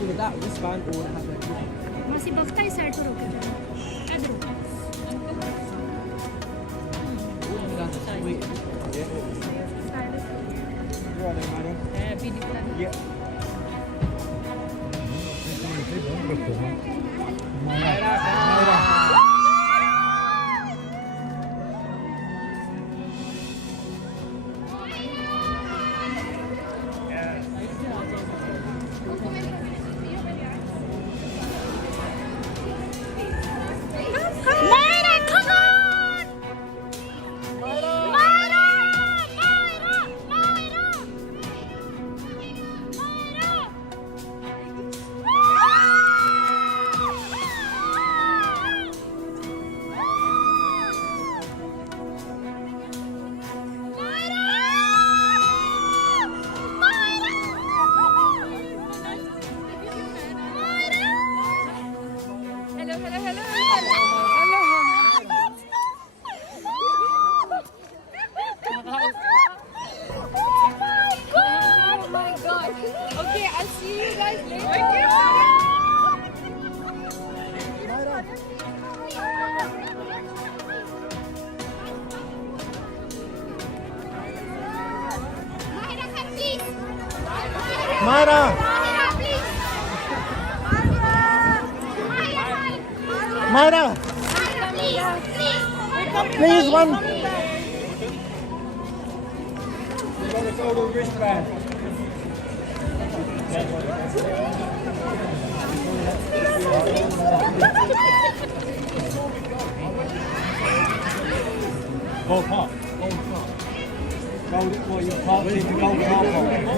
either that wristband or have a मासी बघताय side पर होके इधर sweet. Yeah. You're on there, madam. Yeah. Myra! Myra! Please, one. You got a golden wristband. Gold park. Gold, well, you're parked in the gold car park.